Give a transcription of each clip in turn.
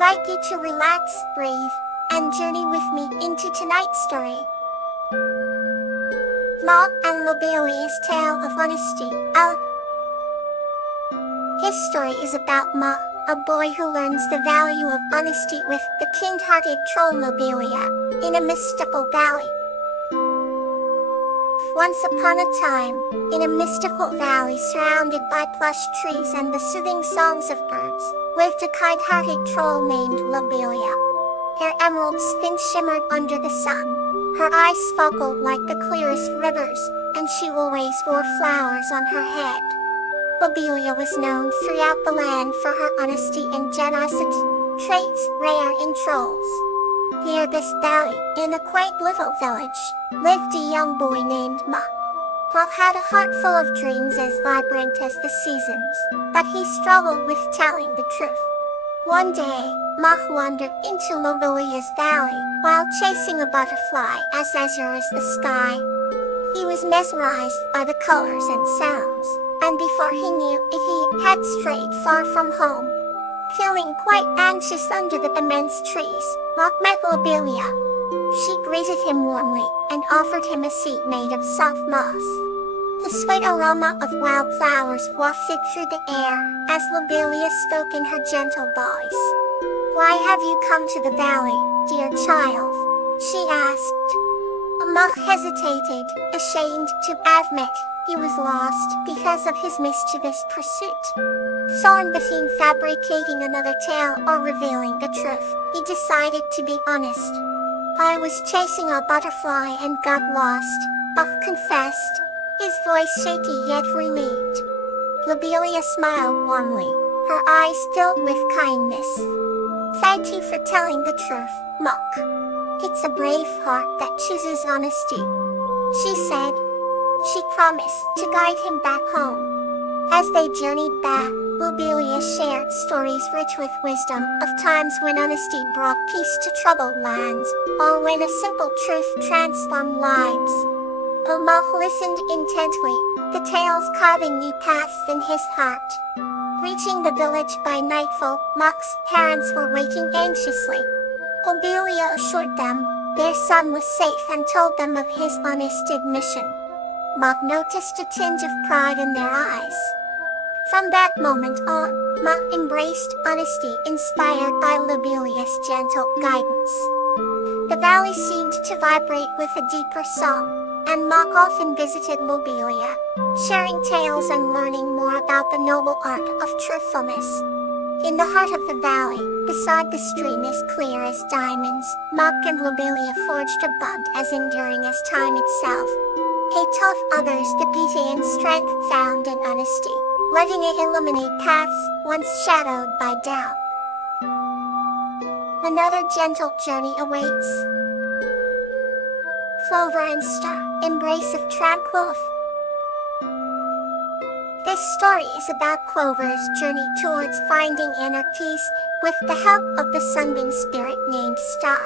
invite you to relax, breathe, and journey with me into tonight's story. Ma and Lobelia's Tale of Honesty. His story is about Ma, a boy who learns the value of honesty with the kind-hearted troll Lobelia, in a mystical valley. Once upon a time, in a mystical valley surrounded by plush trees and the soothing songs of birds, lived a kind-hearted troll named Lobelia. Her emerald skin shimmered under the sun, her eyes sparkled like the clearest rivers, and she always wore flowers on her head. Lobelia was known throughout the land for her honesty and generosity, traits rare in trolls. Near this valley, in a quaint little village, lived a young boy named Ma. Ma had a heart full of dreams as vibrant as the seasons, but he struggled with telling the truth. One day, Ma wandered into Lobelia's valley while chasing a butterfly as azure as the sky. He was mesmerized by the colors and sounds, and before he knew it, he had strayed far from home. Feeling quite anxious under the immense trees, Ma met Lobelia. She greeted him warmly and offered him a seat made of soft moss. The sweet aroma of wildflowers wafted through the air as Lobelia spoke in her gentle voice. "Why have you come to the valley, dear child?" she asked. Ma hesitated, ashamed to admit he was lost because of his mischievous pursuit. Torn between fabricating another tale or revealing the truth, he decided to be honest. "I was chasing a butterfly and got lost," Ma confessed, his voice shaky yet relieved. Lobelia smiled warmly, her eyes filled with kindness. "Thank you for telling the truth, Muck. It's a brave heart that chooses honesty," she said. She promised to guide him back home. As they journeyed back, Lobelia shared stories rich with wisdom of times when honesty brought peace to troubled lands, or when a simple truth transformed lives. Ma listened intently, the tales carving new paths in his heart. Reaching the village by nightfall, Muck's parents were waiting anxiously. Lobelia assured them their son was safe and told them of his honest admission. Ma noticed a tinge of pride in their eyes. From that moment on, Ma embraced honesty inspired by Lobelia's gentle guidance. The valley seemed to vibrate with a deeper song, and Ma often visited Lobelia, sharing tales and learning more about the noble art of truthfulness. In the heart of the valley, beside the stream as clear as diamonds, Ma and Lobelia forged a bond as enduring as time itself. He taught others the beauty and strength found in honesty, letting it illuminate paths once shadowed by doubt. Another gentle journey awaits. Clover and Star, Embrace of Tranquil. This story is about Clover's journey towards finding inner peace with the help of the sunbeam spirit named Star.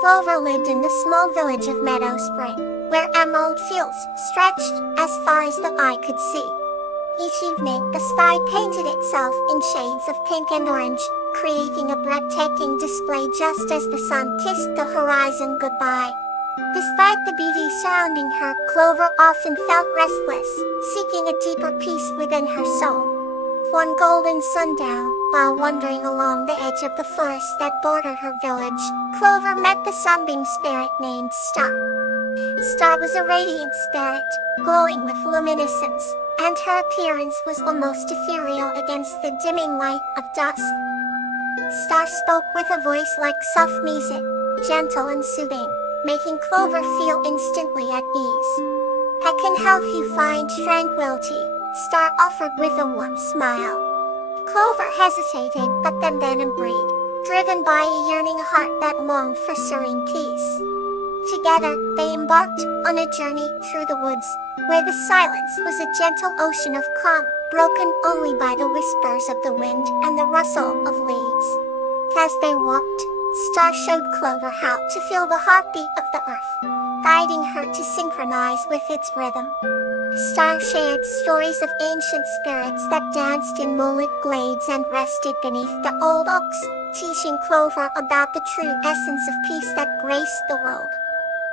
Clover lived in the small village of Meadow Spring, where emerald fields stretched as far as the eye could see. Each evening, the sky painted itself in shades of pink and orange, creating a breathtaking display just as the sun kissed the horizon goodbye. Despite the beauty surrounding her, Clover often felt restless, seeking a deeper peace within her soul. One golden sundown, while wandering along the edge of the forest that bordered her village, Clover met the sunbeam spirit named Star. Star was a radiant spirit, glowing with luminescence, and her appearance was almost ethereal against the dimming light of dusk. Star spoke with a voice like soft music, gentle and soothing, making Clover feel instantly at ease. "I can help you find tranquility," Star offered with a warm smile. Clover hesitated, but then agreed, driven by a yearning heart that longed for serene peace. Together, they embarked on a journey through the woods, where the silence was a gentle ocean of calm, broken only by the whispers of the wind and the rustle of leaves. As they walked, Star showed Clover how to feel the heartbeat of the earth, guiding her to synchronize with its rhythm. Star shared stories of ancient spirits that danced in moonlit glades and rested beneath the old oaks, teaching Clover about the true essence of peace that graced the world.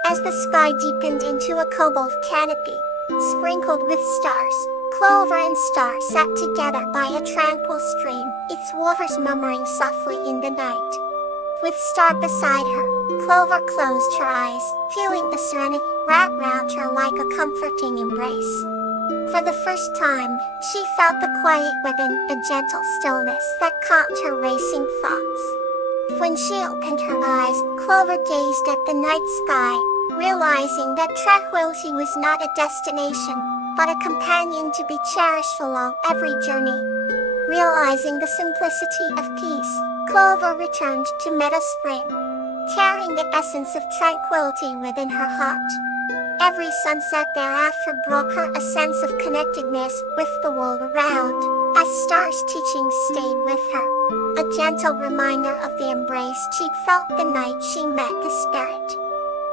As the sky deepened into a cobalt canopy, sprinkled with stars, Clover and Star sat together by a tranquil stream, its waters murmuring softly in the night. With Star beside her, Clover closed her eyes, feeling the serenity wrap round her like a comforting embrace. For the first time, she felt the quiet within, a gentle stillness that calmed her racing thoughts. When she opened her eyes, Clover gazed at the night sky, realizing that tranquility was not a destination, but a companion to be cherished along every journey. Realizing the simplicity of peace, Clover returned to Meadow Spring, carrying the essence of tranquility within her heart. Every sunset thereafter brought her a sense of connectedness with the world around, as Star's teachings stayed with her, a gentle reminder of the embrace she felt the night she met the spirit.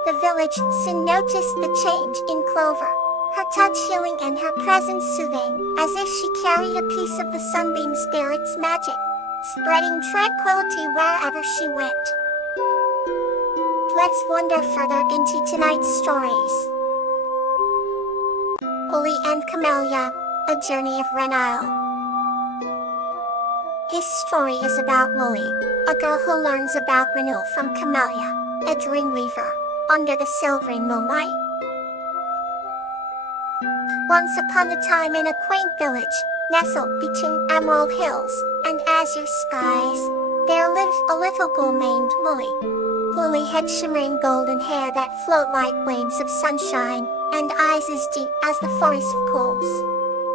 The village soon noticed the change in Clover, her touch healing and her presence soothing, as if she carried a piece of the sunbeam spirit's magic, spreading tranquility wherever she went. Let's wander further into tonight's stories. Woolly and Camellia, A Journey of Renile. This story is about Woolly, a girl who learns about renewal from Camellia, a dream weaver, under the silvery moonlight. Once upon a time in a quaint village, nestled between emerald hills and azure skies, there lived a little girl named Woolly. Woolly had shimmering golden hair that flowed like waves of sunshine, and eyes as deep as the forest pools.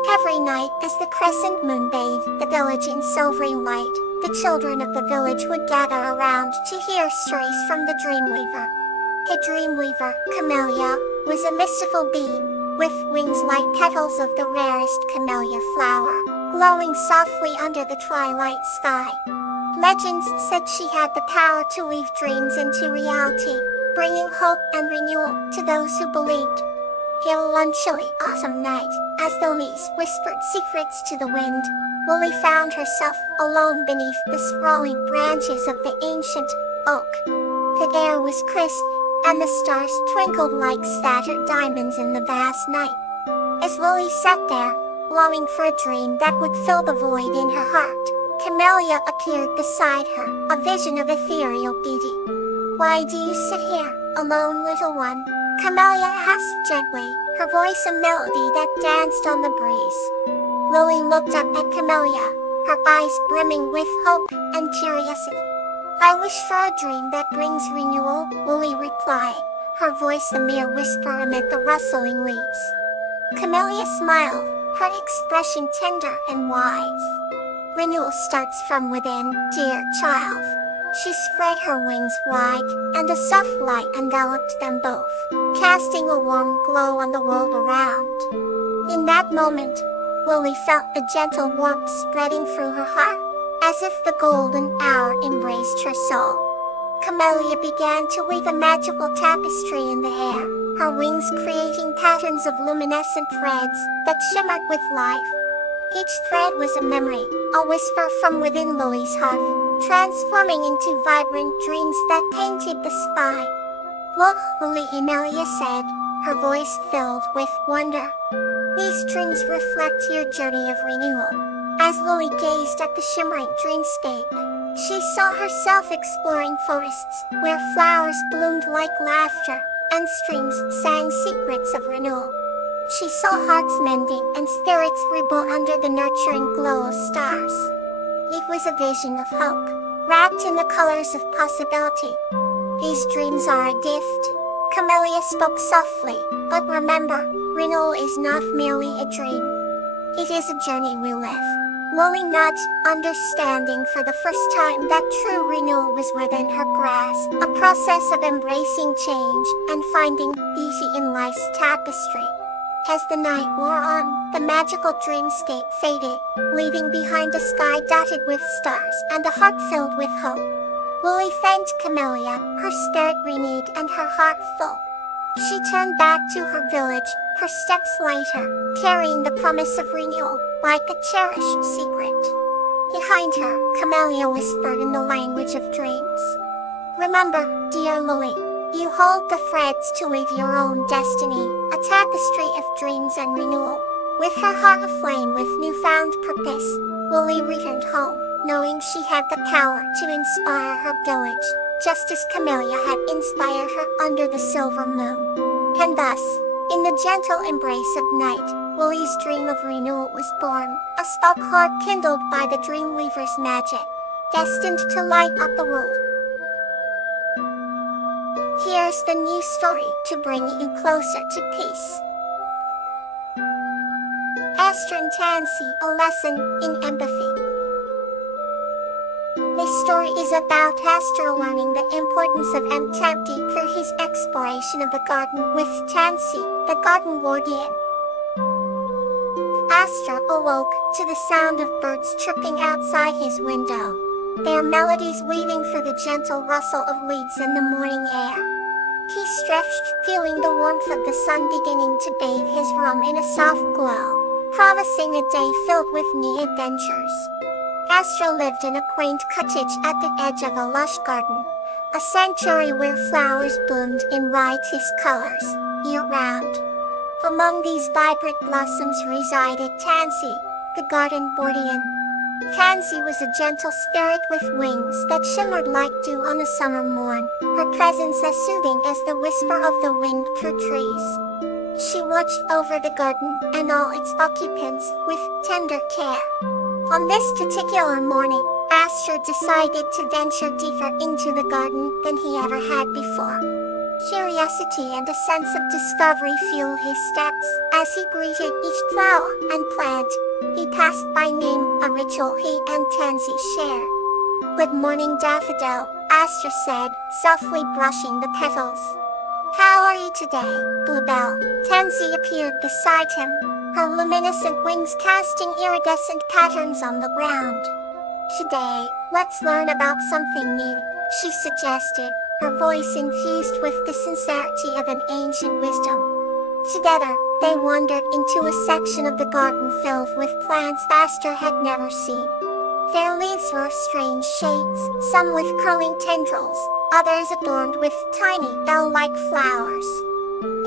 Every night, as the crescent moon bathed the village in silvery light, the children of the village would gather around to hear stories from the Dreamweaver. A Dreamweaver, Camellia, was a mystical being, with wings like petals of the rarest camellia flower, glowing softly under the twilight sky. Legends said she had the power to weave dreams into reality, bringing hope and renewal to those who believed. Yet one chilly autumn night, as the leaves whispered secrets to the wind, Woolly found herself alone beneath the sprawling branches of the ancient oak. The air was crisp, and the stars twinkled like scattered diamonds in the vast night. As Woolly sat there, longing for a dream that would fill the void in her heart, Camellia appeared beside her, a vision of ethereal beauty. "Why do you sit here, alone, little one?" Camellia asked gently, her voice a melody that danced on the breeze. Woolly looked up at Camellia, her eyes brimming with hope and curiosity. "I wish for a dream that brings renewal," Woolly replied, her voice a mere whisper amid the rustling leaves. Camellia smiled, her expression tender and wise. "Renewal starts from within, dear child." She spread her wings wide, and a soft light enveloped them both, casting a warm glow on the world around. In that moment, Woolly felt a gentle warmth spreading through her heart, as if the golden hour embraced her soul. Camellia began to weave a magical tapestry in the air, her wings creating patterns of luminescent threads that shimmered with life. Each thread was a memory, a whisper from within Woolly's heart, transforming into vibrant dreams that painted the sky. "Look, Woolly," Camellia said, her voice filled with wonder. "These dreams reflect your journey of renewal." As Woolly gazed at the shimmering dreamscape, she saw herself exploring forests where flowers bloomed like laughter, and streams sang secrets of renewal. She saw hearts mending and spirits reborn under the nurturing glow of stars. It was a vision of hope, wrapped in the colors of possibility. "These dreams are a gift," Camellia spoke softly, "but remember, renewal is not merely a dream. It is a journey we live." Woolly nodded, understanding for the first time that true renewal was within her grasp, a process of embracing change and finding beauty in life's tapestry. As the night wore on, the magical dreamscape faded, leaving behind a sky dotted with stars and a heart filled with hope. Woolly thanked Camellia, her spirit renewed and her heart full. She turned back to her village, her steps lighter, carrying the promise of renewal, like a cherished secret. Behind her, Camellia whispered in the language of dreams. Remember, dear Lily, you hold the threads to weave your own destiny, a tapestry of dreams and renewal. With her heart aflame with newfound purpose, Lily returned home, knowing she had the power to inspire her village, just as Camellia had inspired her under the silver moon. And thus, in the gentle embrace of night, Lily's dream of renewal was born, a spark heart kindled by the dreamweaver's magic, destined to light up the world. Here's the new story to bring you closer to peace. Esther and Tansy, a lesson in empathy. This story is about Esther learning the importance of empathy through his exploration of the garden with Tansy, the garden guardian. Esther awoke to the sound of birds chirping outside his window, their melodies weaving through the gentle rustle of leaves in the morning air. He stretched, feeling the warmth of the sun beginning to bathe his room in a soft glow, promising a day filled with new adventures. Esther lived in a quaint cottage at the edge of a lush garden, a sanctuary where flowers bloomed in riotous colors, year-round. Among these vibrant blossoms resided Tansy, the garden guardian. Tansy was a gentle spirit with wings that shimmered like dew on a summer morn, her presence as soothing as the whisper of the wind through trees. She watched over the garden and all its occupants with tender care. On this particular morning, Esther decided to venture deeper into the garden than he ever had before. Curiosity and a sense of discovery fueled his steps as he greeted each flower and plant he passed by name, a ritual he and Tansy shared. "Good morning, Daffodil," Esther said, softly brushing the petals. "How are you today, Bluebell?" Tansy appeared beside him, her luminescent wings casting iridescent patterns on the ground. "Today, let's learn about something new," she suggested, her voice infused with the sincerity of an ancient wisdom. Together, they wandered into a section of the garden filled with plants Esther had never seen. Their leaves were of strange shapes, some with curling tendrils, others adorned with tiny bell-like flowers.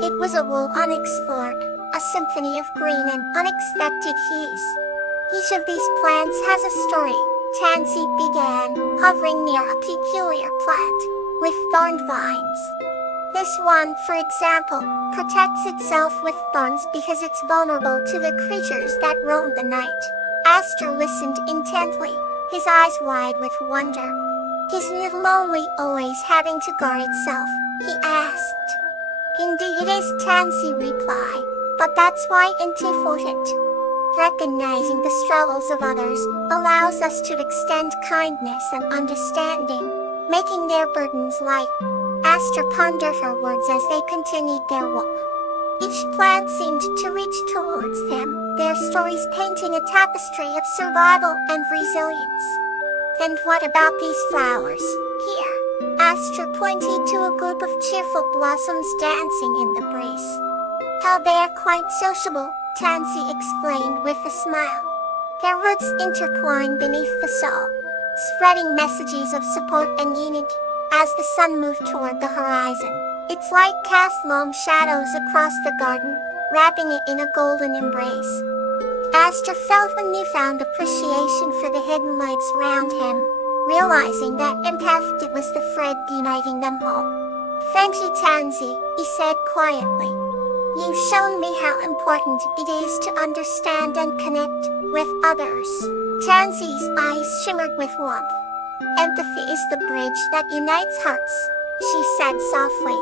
It was a world unexplored, a symphony of green and unexpected hues. "Each of these plants has a story," Tansy began, hovering near a peculiar plant with thorned vines. "This one, for example, protects itself with thorns because it's vulnerable to the creatures that roam the night." Esther listened intently, his eyes wide with wonder. "Isn't it lonely always having to guard itself?" he asked. "Indeed it is," Tansy replied, "but that's why it's important. Recognizing the struggles of others allows us to extend kindness and understanding, making their burdens light." Esther pondered her words as they continued their walk. Each plant seemed to reach towards them, their stories painting a tapestry of survival and resilience. "And what about these flowers? Here." Esther pointed to a group of cheerful blossoms dancing in the breeze. "How they are quite sociable," Tansy explained with a smile. Their roots intertwine beneath the soil, spreading messages of support and unity. As the sun moved toward the horizon, its light cast long shadows across the garden, wrapping it in a golden embrace. Esther felt a newfound appreciation for the hidden lights round him, realizing that empathy was the thread uniting them all. "Thank you, Tansy," he said quietly. "You've shown me how important it is to understand and connect with others." Tansy's eyes shimmered with warmth. "Empathy is the bridge that unites hearts," she said softly.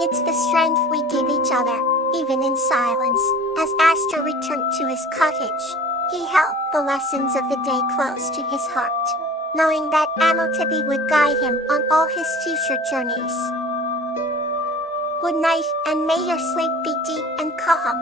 "It's the strength we give each other, even in silence." As Esther returned to his cottage, he held the lessons of the day close to his heart, knowing that empathy would guide him on all his future journeys. Good night, and may your sleep be deep and calm.